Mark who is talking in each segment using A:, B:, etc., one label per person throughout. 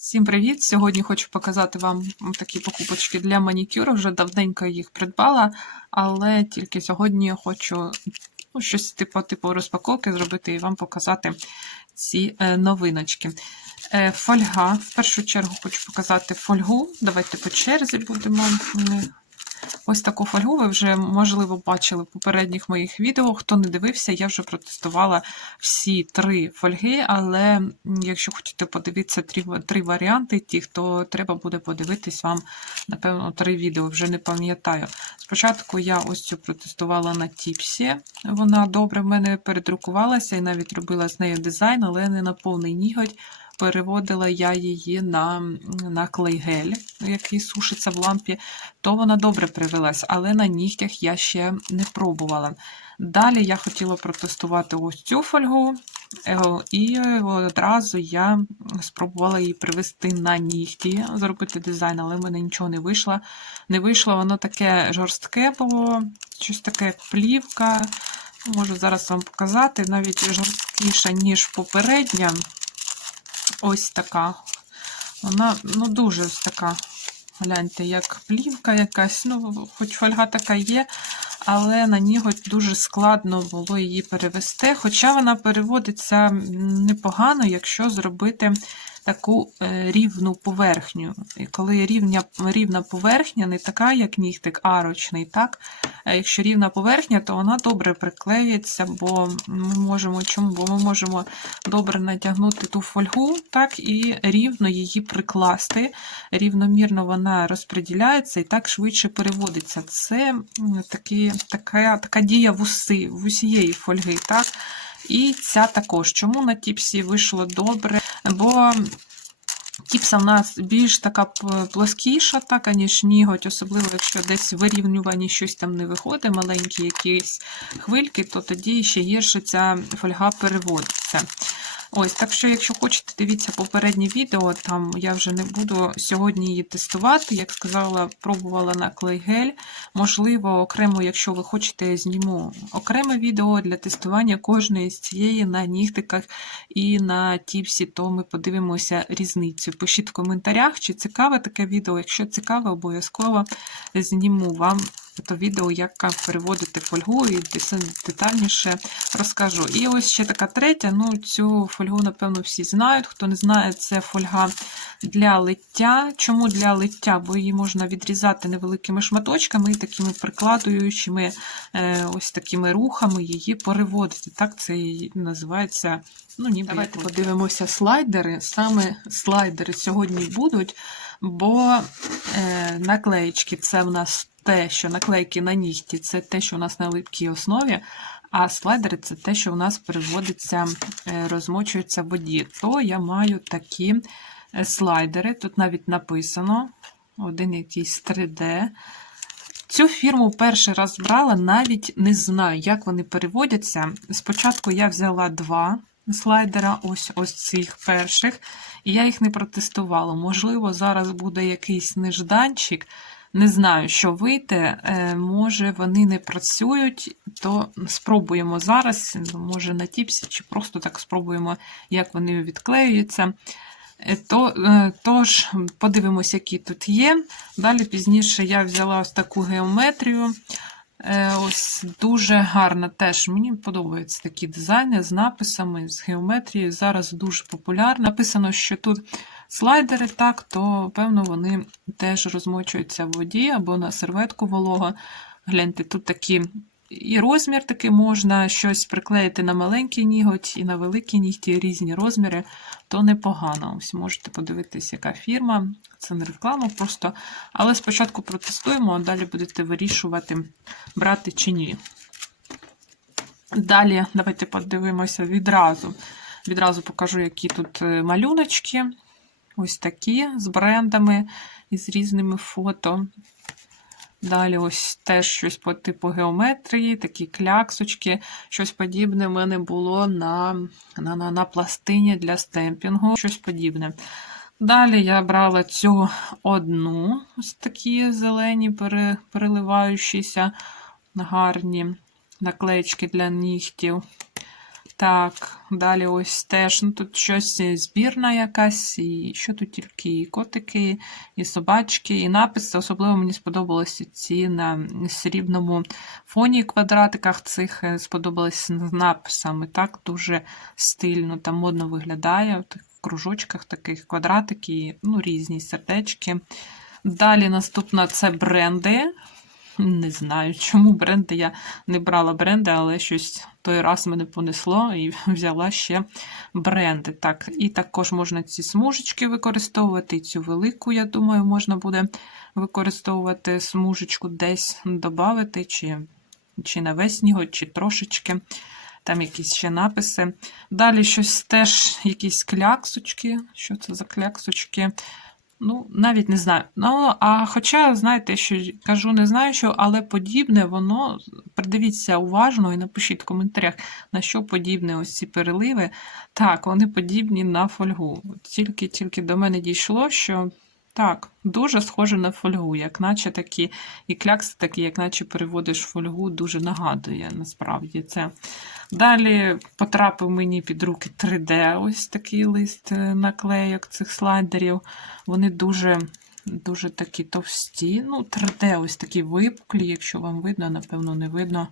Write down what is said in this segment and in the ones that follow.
A: Всім привіт! Сьогодні хочу показати вам такі покупочки для манікюру. Вже давненько їх придбала, але тільки сьогодні хочу ну, щось типу, типу розпаковки зробити і вам показати ці е, новиночки. Е, фольга. В першу чергу хочу показати фольгу. Давайте по черзі будемо. Ось таку фольгу ви вже, можливо, бачили в попередніх моїх відео. Хто не дивився, я вже протестувала всі три фольги, але якщо хочете подивитися три, три варіанти, ті, хто треба буде подивитись вам, напевно, три відео, вже не пам'ятаю. Спочатку я ось цю протестувала на тіпсі. Вона добре в мене передрукувалася і навіть робила з нею дизайн, але не на повний ніготь. Переводила я її на, на клей-гель, який сушиться в лампі, то вона добре привелась, але на нігтях я ще не пробувала. Далі я хотіла протестувати ось цю фольгу, е, і одразу я спробувала її привести на нігті, зробити дизайн, але в мене нічого не вийшло. Не вийшло, воно таке жорстке було, щось таке як плівка. Можу зараз вам показати, навіть жорсткіша, ніж попередня. Ось така. Вона ну, дуже ось така. Гляньте, як плівка якась. Ну, хоч фольга така є, але на нього дуже складно було її перевести. Хоча вона переводиться непогано, якщо зробити таку е, рівну поверхню. І коли рівня, рівна поверхня, не така, як нігтик арочний, так? Якщо рівна поверхня, то вона добре приклеюється, бо ми можемо чому? Бо ми можемо добре натягнути ту фольгу, так, і рівно її прикласти. Рівномірно вона розподіляється і так швидше переводиться. Це такі, така, така дія вуси, вусієї фольги. так? І ця також. Чому на тіпсі вийшло добре? Бо тіпса в нас більш така плоскіша, так, аніж ніготь, особливо, якщо десь вирівнювані щось там не виходить, маленькі якісь хвильки, то тоді ще гірше ця фольга переводиться. Ось, так що, якщо хочете, дивіться попереднє відео, там я вже не буду сьогодні її тестувати. Як сказала, пробувала на клей-гель. Можливо, окремо, якщо ви хочете, зніму окреме відео для тестування кожної з цієї на нігтиках і на тіпсі, то ми подивимося різницю. Пишіть в коментарях, чи цікаве таке відео. Якщо цікаве, обов'язково зніму вам то відео, як переводити фольгу і детальніше розкажу. І ось ще така третя. Ну, цю фольгу, напевно, всі знають. Хто не знає, це фольга для лиття. Чому для лиття? Бо її можна відрізати невеликими шматочками і такими прикладуючими е, ось такими рухами її переводити. Так це і називається. Ну, ніби Давайте подивимося слайдери. Саме слайдери сьогодні будуть, бо е, наклеєчки це в нас те, що наклейки на нігті, це те, що у нас на липкій основі, а слайдери це те, що у нас переводиться, е, розмочується в воді. То я маю такі е, слайдери. Тут навіть написано один якийсь 3D. Цю фірму перший раз брала, навіть не знаю, як вони переводяться. Спочатку я взяла два слайдера, ось ось цих перших, і я їх не протестувала. Можливо, зараз буде якийсь нежданчик. Не знаю, що вийде. Е, Може, вони не працюють, то спробуємо зараз, може на тіпсі, чи просто так спробуємо, як вони відклеюються. Е, То, е, тож, подивимось, які тут є. Далі пізніше я взяла ось таку геометрію. Е, Ось дуже гарна теж. Мені подобаються такі дизайни з написами, з геометрією. Зараз дуже популярно. Написано, що тут слайдери, так, то певно вони теж розмочуються в воді або на серветку волога. Гляньте, тут такі і розмір такий можна щось приклеїти на маленький ніготь і на великий нігті різні розміри, то непогано. Ось можете подивитись, яка фірма. Це не реклама просто. Але спочатку протестуємо, а далі будете вирішувати, брати чи ні. Далі, давайте подивимося відразу. Відразу покажу, які тут е, малюночки. Ось такі з брендами і з різними фото. Далі ось теж щось по типу геометрії, такі кляксочки. Щось подібне в мене було на, на, на, на пластині для стемпінгу. Щось подібне. Далі я брала цю одну, ось такі зелені, пере, переливаючіся, гарні наклеєчки для нігтів. Так, далі ось теж. Ну, тут щось збірна якась, і що тут тільки і котики, і собачки, і написи. Особливо мені сподобалися ці на срібному фоні квадратиках цих е, сподобалися з написами. Так, дуже стильно та модно виглядає. В тих кружочках таких квадратики, ну, різні сердечки. Далі наступна це бренди. Не знаю, чому бренди. Я не брала бренди, але щось той раз мене понесло і взяла ще бренди. Так, І також можна ці смужечки використовувати. І цю велику, я думаю, можна буде використовувати смужечку десь додати, чи, чи на чи трошечки. Там якісь ще написи. Далі щось теж якісь кляксочки. Що це за кляксочки? Ну, навіть не знаю. Ну, а хоча, знаєте, що кажу, не знаю, що, але подібне, воно придивіться уважно і напишіть в коментарях, на що подібне ось ці переливи. Так, вони подібні на фольгу. Тільки-тільки до мене дійшло, що так, дуже схоже на фольгу, як наче такі, і клякси такі, як наче переводиш фольгу, дуже нагадує насправді це. Далі потрапив мені під руки 3D ось такий лист е, наклейок цих слайдерів. Вони дуже дуже такі товсті. Ну, 3D ось такі випуклі, якщо вам видно, напевно, не видно.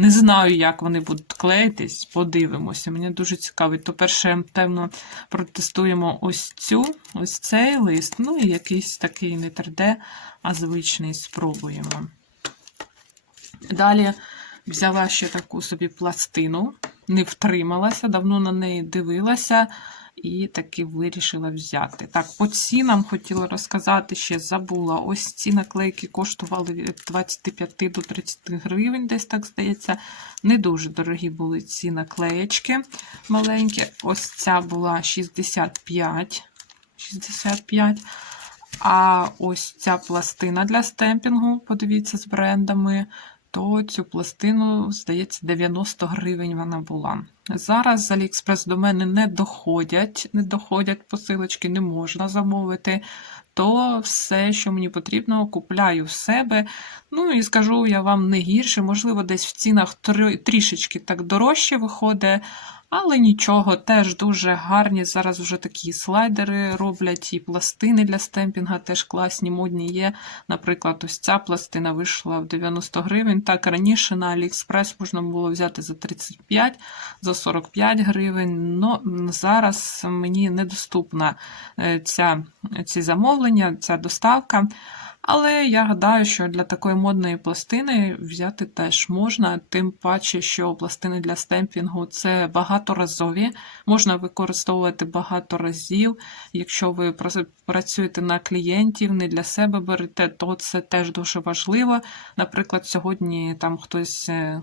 A: Не знаю, як вони будуть клеїтись, подивимося. Мені дуже цікаво. То перше, певно, протестуємо ось цю, ось цей лист. Ну і якийсь такий не 3D, а звичний спробуємо. Далі взяла ще таку собі пластину, не втрималася, давно на неї дивилася. І таки вирішила взяти. Так, по цінам хотіла розказати, ще забула. Ось ці наклейки коштували від 25 до 30 гривень, десь так здається. Не дуже дорогі були ці наклеєчки маленькі. Ось ця була 65. 65. А ось ця пластина для стемпінгу, подивіться, з брендами, то цю пластину, здається, 90 гривень вона була. Зараз з Аліекспрес до мене не доходять, не доходять посилочки, не можна замовити. То все, що мені потрібно, купляю в себе. Ну і скажу я вам не гірше, можливо, десь в цінах трішечки так дорожче виходить. Але нічого, теж дуже гарні. Зараз вже такі слайдери роблять, і пластини для стемпінга теж класні, модні є. Наприклад, ось ця пластина вийшла в 90 гривень. Так, раніше на AliExpress можна було взяти за 35, за 45 гривень. Но зараз мені недоступна е, ця, ці замовлення, ця доставка. Але я гадаю, що для такої модної пластини взяти теж можна, тим паче, що пластини для стемпінгу це багаторазові, можна використовувати багато разів. Якщо ви працюєте на клієнтів, не для себе берете, то це теж дуже важливо. Наприклад, сьогодні там хтось е,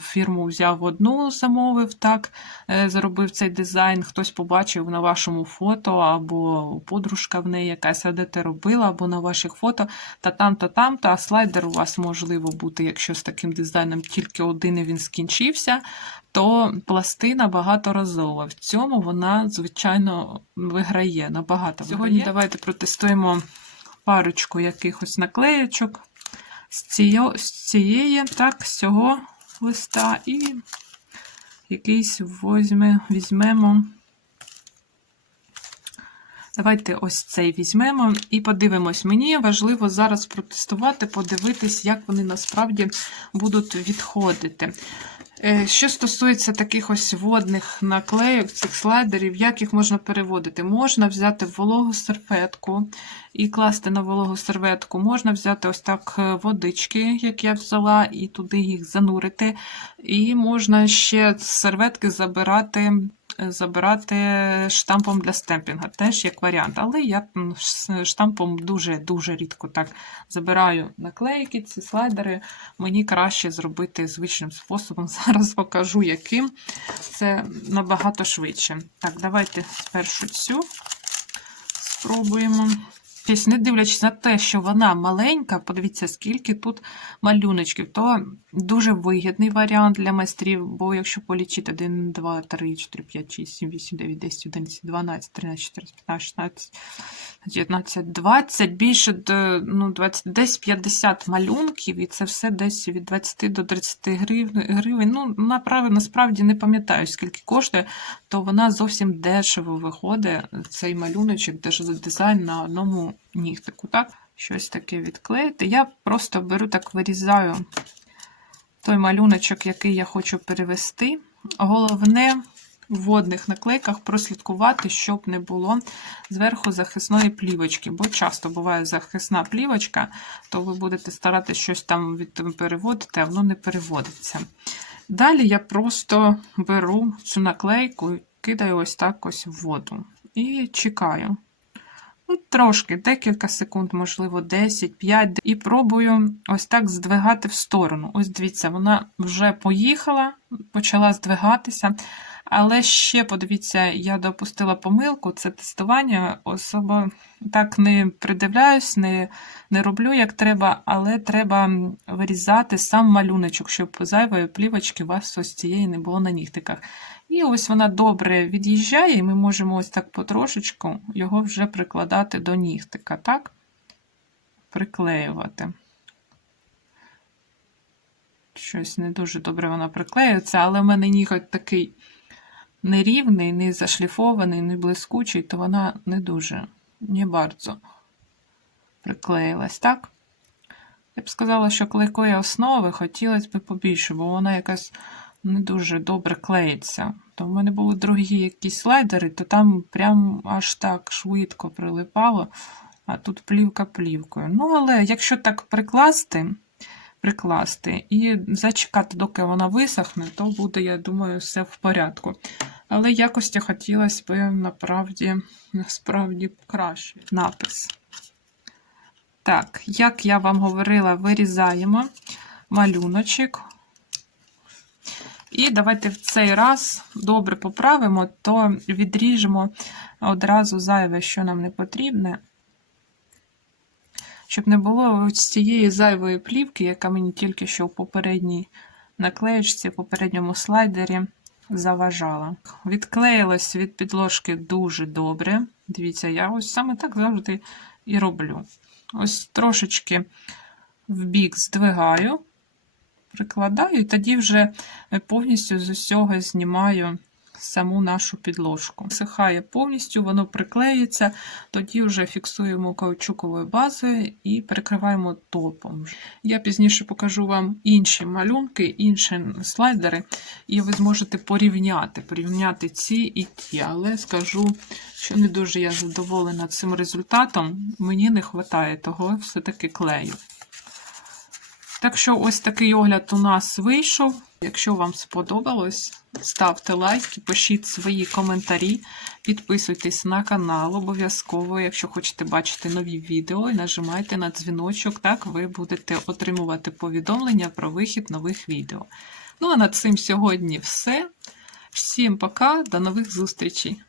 A: фірму взяв одну, замовив, так, е, заробив цей дизайн, хтось побачив на вашому фото, або подружка в неї якась, а де ти робила, або на ваших фото та там-то, там-то, а слайдер у вас можливо бути, якщо з таким дизайном тільки один і він скінчився, то пластина багаторазова. В цьому вона, звичайно, виграє набагато. Сьогодні виграє. давайте протестуємо парочку якихось наклеєчок з цієї, з цієї так, з цього листа і якийсь візьмемо. Давайте ось цей візьмемо і подивимось. Мені важливо зараз протестувати, подивитись, як вони насправді будуть відходити. Е, що стосується таких ось водних наклейок, цих слайдерів, як їх можна переводити? Можна взяти вологу серветку і класти на вологу серветку. Можна взяти ось так е, водички, як я взяла, і туди їх занурити. І можна ще з серветки забирати забирати штампом для стемпінга, теж як варіант. Але я штампом дуже-дуже рідко так забираю наклейки, ці слайдери. Мені краще зробити звичним способом. Зараз покажу, яким. Це набагато швидше. Так, давайте спершу цю спробуємо. Тобто, не дивлячись на те, що вона маленька, подивіться, скільки тут малюночків, то дуже вигідний варіант для майстрів, бо якщо полічити 1, 2, 3, 4, 5, 6, 7, 8, 9, 10, 11, 12, 13, 14, 15, 16, 19, 20, більше ну, 20, десь 50 малюнків, і це все десь від 20 до 30 гривень. гривень. Ну, направи, насправді не пам'ятаю, скільки коштує, то вона зовсім дешево виходить, цей малюночок, дизайн на одному нігтику. Так? Щось таке відклеїти. Я просто беру так вирізаю той малюночок, який я хочу перевести. Головне в водних наклейках прослідкувати, щоб не було зверху захисної плівочки, бо часто буває захисна плівочка, то ви будете старатися щось там переводити, а воно не переводиться. Далі я просто беру цю наклейку і кидаю ось так ось в воду. І чекаю. Ну, Трошки, декілька секунд, можливо, 10, 5, і пробую ось так здвигати в сторону. Ось дивіться, вона вже поїхала, почала здвигатися. Але ще, подивіться, я допустила помилку, це тестування. Особо так не придивляюсь, не не роблю, як треба, але треба вирізати сам малюночок, щоб зайвої плівочки у вас ось цієї не було на нігтиках. І ось вона добре від'їжджає, і ми можемо ось так потрошечку його вже прикладати до нігтика, так? Приклеювати. Щось не дуже добре вона приклеюється, але в мене ніготь такий нерівний, не зашліфований, не блискучий, то вона не дуже, не bardzo приклеїлась, так? Я б сказала, що клейкої основи хотілося б побільше, бо вона якась не дуже добре клеїться. То в мене були другі якісь слайдери, то там прям аж так швидко прилипало, а тут плівка плівкою. Ну, але якщо так прикласти, прикласти і зачекати, доки вона висохне, то буде, я думаю, все в порядку. Але якості хотілося б направді, насправді краще напис. Так, як я вам говорила, вирізаємо малюночок. І давайте в цей раз добре поправимо, то відріжемо одразу зайве, що нам не потрібне, щоб не було ось цієї зайвої плівки, яка мені тільки що в попередній наклеєчці, в попередньому слайдері заважала. Відклеїлось від підложки дуже добре. Дивіться, я ось саме так завжди і роблю. Ось трошечки в бік здвигаю, прикладаю, і тоді вже повністю з усього знімаю саму нашу підложку. Сихає повністю, воно приклеїться, тоді вже фіксуємо каучуковою базою і перекриваємо топом. Я пізніше покажу вам інші малюнки, інші слайдери, і ви зможете порівняти, порівняти ці і ті. Але скажу, що не дуже я задоволена цим результатом. Мені не вистачає того, все-таки клею. Так що, ось такий огляд у нас вийшов. Якщо вам сподобалось, ставте лайки, пишіть свої коментарі, підписуйтесь на канал обов'язково, якщо хочете бачити нові відео, і нажимайте на дзвіночок, так ви будете отримувати повідомлення про вихід нових відео. Ну а на цим сьогодні все. Всім пока, до нових зустрічей!